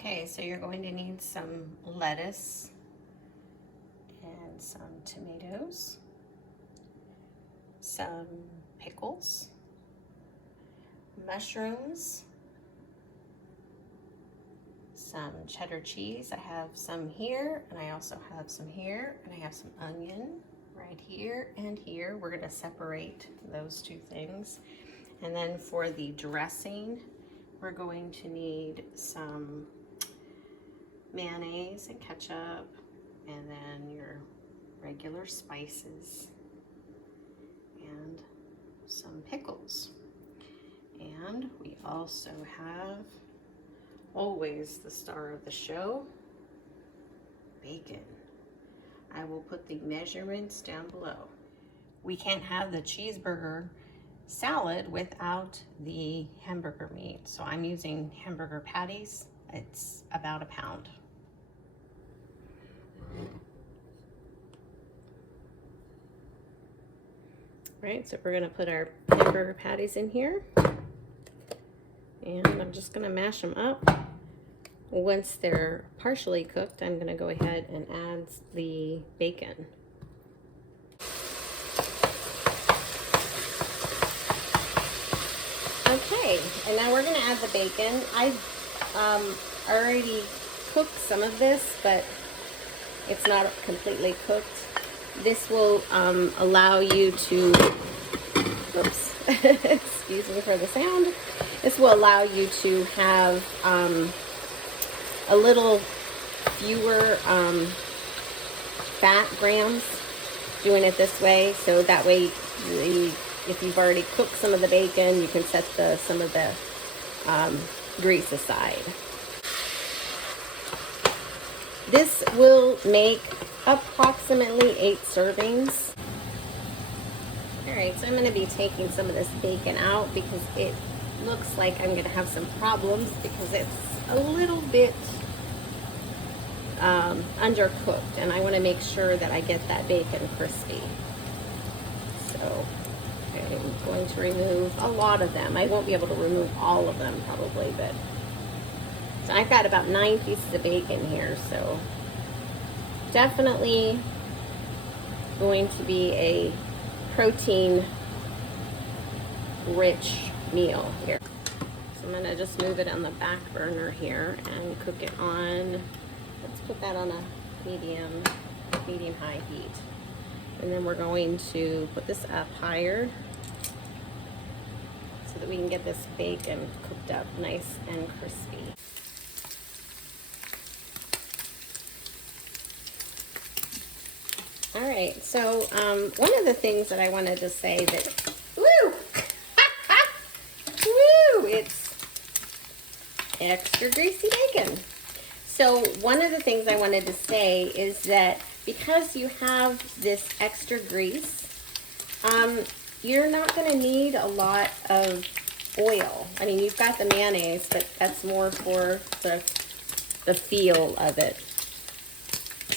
Okay, so you're going to need some lettuce and some tomatoes, some pickles, mushrooms, some cheddar cheese. I have some here, and I also have some here, and I have some onion right here and here. We're going to separate those two things. And then for the dressing, we're going to need some mayonnaise and ketchup, and then your regular spices and some pickles. And we also have, always the star of the show, bacon. I will put the measurements down below. We can't have the cheeseburger salad without the hamburger meat, so I'm using hamburger patties. It's about 1 pound. Right, so we're gonna put our hamburger patties in here, and I'm just gonna mash them up. Once they're partially cooked, I'm gonna go ahead and add the bacon. Okay, and now we're gonna add the bacon. I've already cooked some of this, but it's not completely cooked. This will allow you to, oops, excuse me for the sound. This will allow you to have a little fewer fat grams doing it this way. So that way, if you've already cooked some of the bacon, you can set some of the grease aside. This will make approximately 8 servings. All right, so I'm going to be taking some of this bacon out because it looks like I'm going to have some problems because it's a little bit undercooked, and I want to make sure that I get that bacon crispy. So I'm going to remove a lot of them. I won't be able to remove all of them probably, but so I've got about 9 pieces of bacon here, so definitely going to be a protein rich meal here. So I'm going to just move it on the back burner here and cook it on, let's put that on a medium high heat. And then we're going to put this up higher so that we can get this bacon cooked up nice and crispy. All right, so one of the things that I wanted to say that, woo, woo, it's extra greasy bacon. So one of the things I wanted to say is that because you have this extra grease, you're not going to need a lot of oil. I mean, you've got the mayonnaise, but that's more for the feel of it.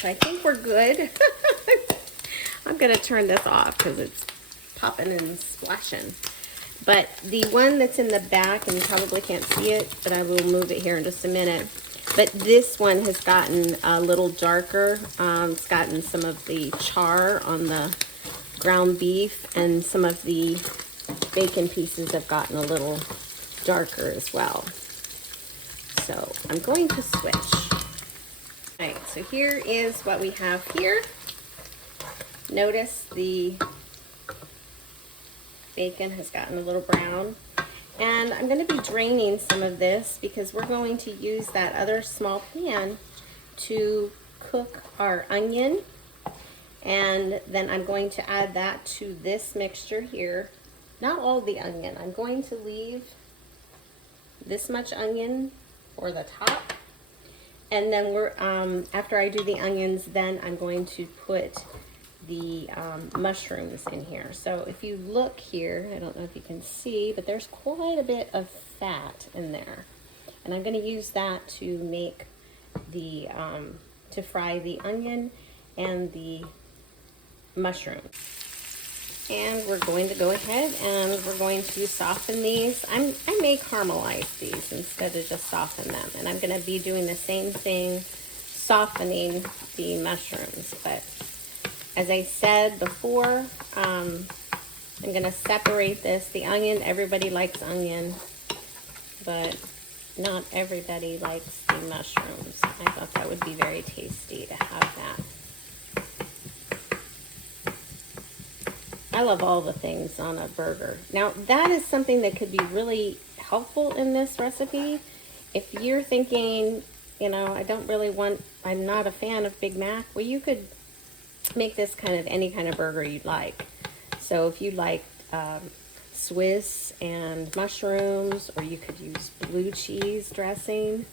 So I think we're good. I'm going to turn this off because it's popping and splashing. But the one that's in the back, and you probably can't see it, but I will move it here in just a minute. But this one has gotten a little darker. It's gotten some of the char on the ground beef, and some of the bacon pieces have gotten a little darker as well. So I'm going to switch. All right, so here is what we have here. Notice the bacon has gotten a little brown. And I'm going to be draining some of this because we're going to use that other small pan to cook our onion. And then I'm going to add that to this mixture here. Not all the onion. I'm going to leave this much onion for the top. And then we're after I do the onions, then I'm going to put the mushrooms in here. So if you look here, I don't know if you can see, but there's quite a bit of fat in there. And I'm going to use that to make the, to fry the onion and the mushrooms. And we're going to go ahead and we're going to soften these. I may caramelize these instead of just soften them. And I'm going to be doing the same thing, softening the mushrooms. But as I said before, I'm going to separate this. The onion, everybody likes onion, but not everybody likes the mushrooms. I thought that would be very tasty to have that. I love all the things on a burger. Now, that is something that could be really helpful in this recipe. If you're thinking, you know, I'm not a fan of Big Mac, well, you could make this kind of any kind of burger you'd like. So if you like Swiss and mushrooms, or you could use blue cheese dressing,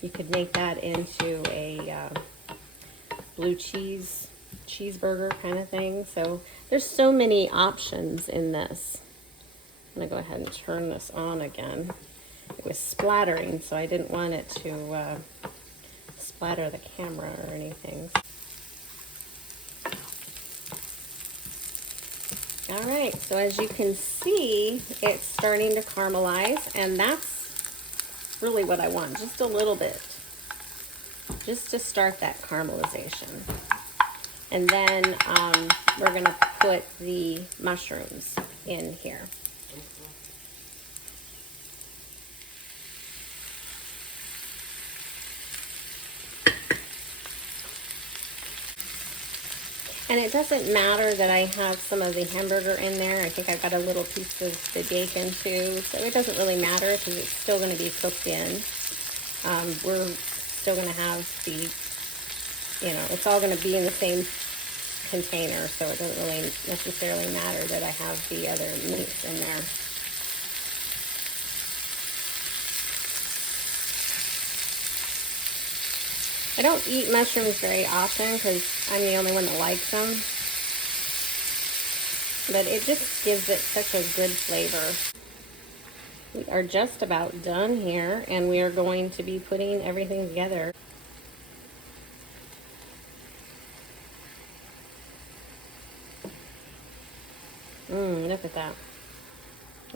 you could make that into a blue cheeseburger kind of thing. So there's so many options in this. I'm gonna go ahead and turn this on again. It was splattering, so I didn't want it to splatter the camera or anything. All right, so as you can see, it's starting to caramelize, and that's really what I want, just a little bit, just to start that caramelization. And then we're gonna put the mushrooms in here. And it doesn't matter that I have some of the hamburger in there. I think I got a little piece of the bacon too, so it doesn't really matter because it's still gonna be cooked in. We're still gonna have the, you know, it's all going to be in the same container, so it doesn't really necessarily matter that I have the other meats in there. I don't eat mushrooms very often because I'm the only one that likes them, but it just gives it such a good flavor. We are just about done here, and we are going to be putting everything together. Look at that.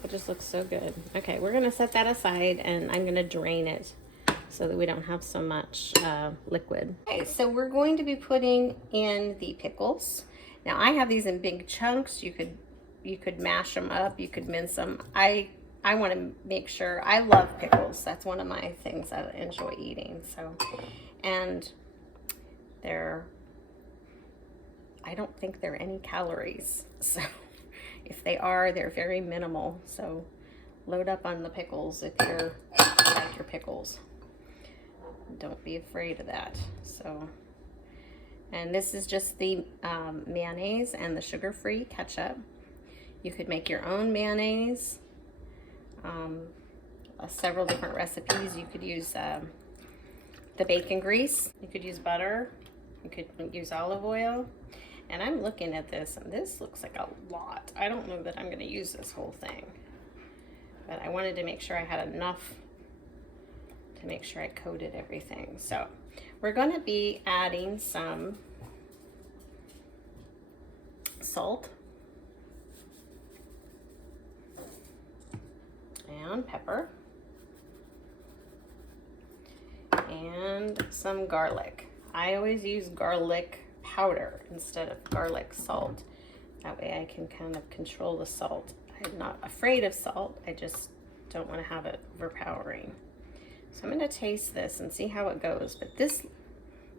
It just looks so good. Okay, we're gonna set that aside, and I'm gonna drain it so that we don't have so much liquid. Okay, so we're going to be putting in the pickles. Now I have these in big chunks. You could mash them up, you could mince them. I want to make sure, I love pickles. That's one of my things I enjoy eating. So, and I don't think there are any calories. So if they are, they're very minimal. So load up on the pickles if you like your pickles. Don't be afraid of that. So, and this is just the mayonnaise and the sugar-free ketchup. You could make your own mayonnaise. Several different recipes. You could use the bacon grease. You could use butter. You could use olive oil. And I'm looking at this, and this looks like a lot. I don't know that I'm going to use this whole thing, but I wanted to make sure I had enough to make sure I coated everything. So we're going to be adding some salt and pepper and some garlic. I always use garlic powder instead of garlic salt. That way I can kind of control the salt. I'm not afraid of salt, I just don't want to have it overpowering. So I'm going to taste this and see how it goes, but this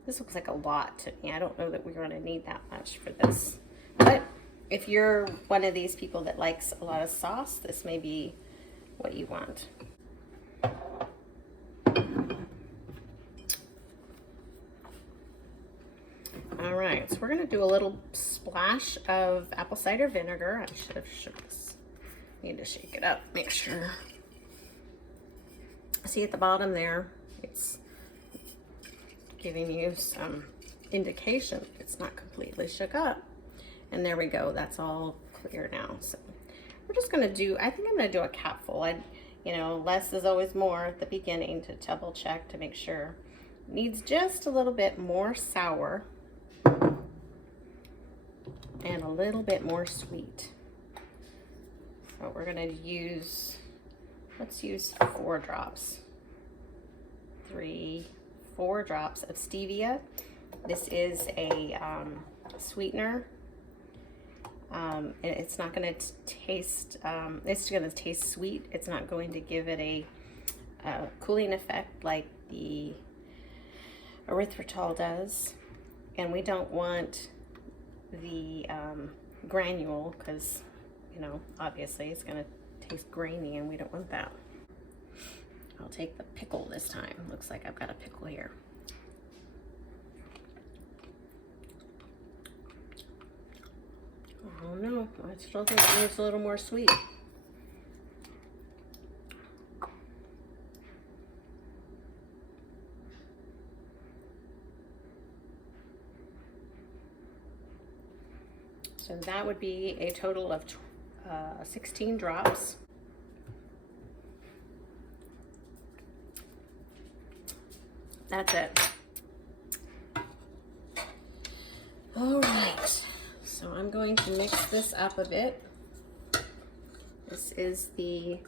looks like a lot to me. I don't know that we're going to need that much for this, but if you're one of these people that likes a lot of sauce, this may be what you want. All right, so we're gonna do a little splash of apple cider vinegar. I should have shook this. Need to shake it up, make sure. See at the bottom there, it's giving you some indication it's not completely shook up. And there we go, that's all clear now. So we're just gonna do, I think I'm gonna do a capful. You know, less is always more at the beginning to double check to make sure. Needs just a little bit more sour and a little bit more sweet. but we're gonna use, let's use 4 drops. 4 drops of stevia. This is a sweetener. It's not going to taste, it's going to taste sweet. It's not going to give it a cooling effect like the erythritol does. And we don't want the granule because, you know, obviously it's going to taste grainy and we don't want that. I'll take the pickle this time. Looks like I've got a pickle here. Oh no, I still think it needs a little more sweet. So that would be a total of 16 drops. That's it. All right, so I'm going to mix this up a bit. This is the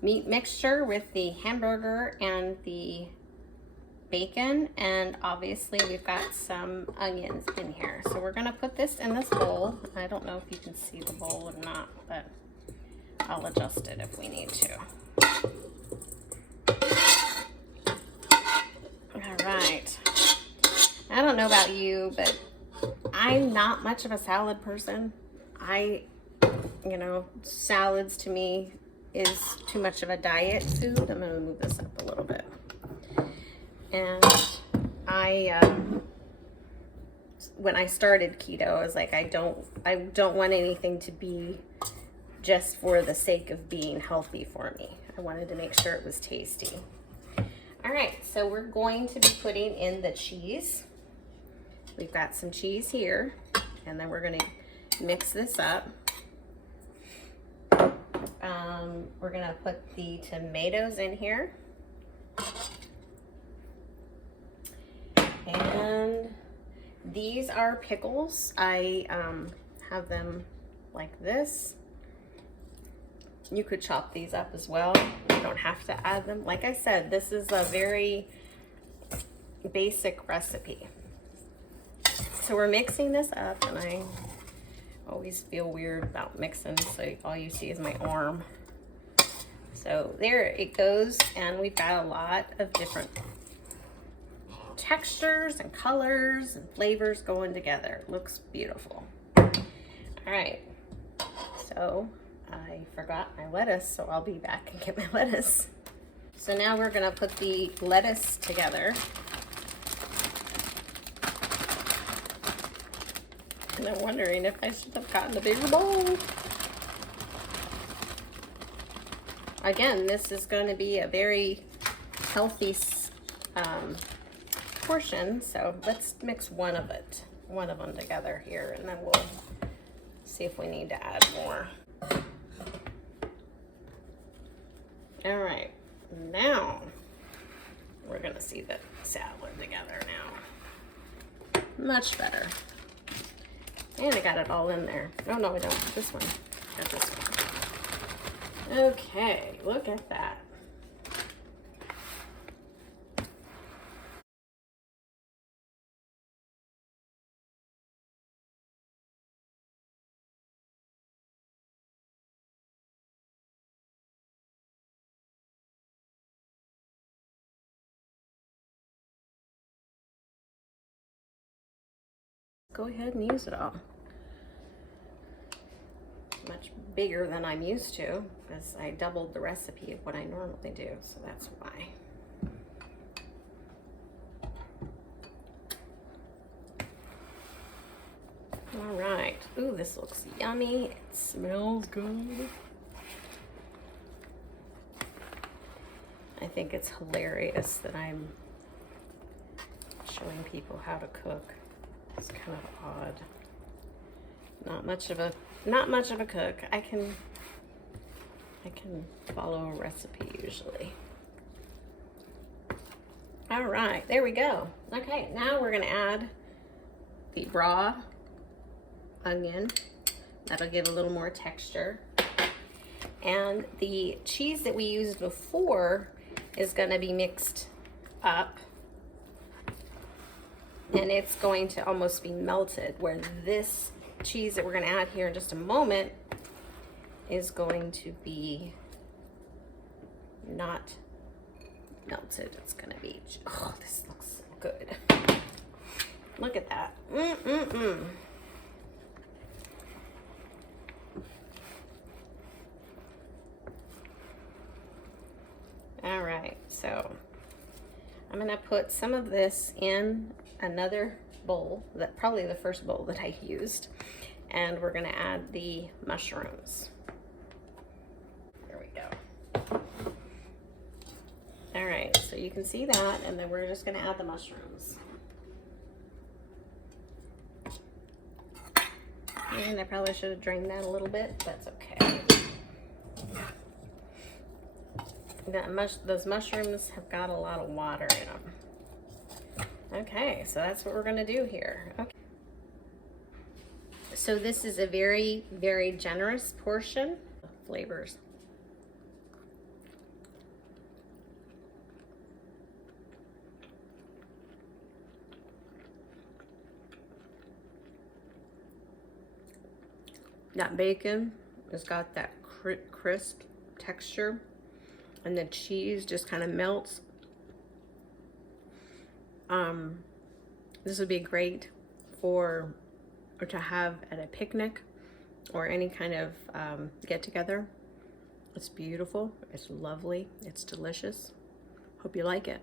meat mixture with the hamburger and the bacon, and obviously we've got some onions in here. So we're gonna put this in this bowl. I don't know if you can see the bowl or not, but I'll adjust it if we need to. All right. I don't know about you, but I'm not much of a salad person. You know, salads to me is too much of a diet food. I'm gonna move this up a little bit. And when I started keto, I was like, I don't want anything to be just for the sake of being healthy for me. I wanted to make sure it was tasty. All right, so we're going to be putting in the cheese. We've got some cheese here, and then we're gonna mix this up. We're gonna put the tomatoes in here. And these are pickles. I have them like this. You could chop these up as well. You don't have to add them. Like I said, this is a very basic recipe. So we're mixing this up, and I always feel weird about mixing, so all you see is my arm. So there it goes, and we've got a lot of different textures and colors and flavors going together. It looks beautiful. All right, so I forgot my lettuce, so I'll be back and get my lettuce. So now we're gonna put the lettuce together. And I'm wondering if I should have gotten a bigger bowl. Again, this is going to be a very healthy portion, so let's mix one of them together here, and then we'll see if we need to add more. All right, now we're gonna see the salad together now. Much better. And I got it all in there. Oh no, I don't. This one. Got this one. Okay, look at that. Go ahead and use it all. Much bigger than I'm used to because I doubled the recipe of what I normally do, so that's why. All right. Ooh, this looks yummy. It smells good. I think it's hilarious that I'm showing people how to cook. It's kind of odd. Not much of a cook. I can follow a recipe usually. All right, there we go. Okay, now we're gonna add the raw onion. That'll give a little more texture. And the cheese that we used before is going to be mixed up, and it's going to almost be melted, where this cheese that we're going to add here in just a moment is going to be not melted. It's going to be, oh, this looks so good. Look at that. All right, so I'm gonna put some of this in another bowl, that probably the first bowl that I used, and we're gonna add the mushrooms. There we go. All right, so you can see that, and then we're just gonna add the mushrooms. And I probably should have drained that a little bit, but that's okay. Those mushrooms have got a lot of water in them. Okay, so that's what we're gonna do here. Okay. So this is a very, very generous portion of flavors. That bacon has got that crisp texture, and the cheese just kind of melts. This would be great or to have at a picnic or any kind of get together. It's beautiful, it's lovely, it's delicious. Hope you like it.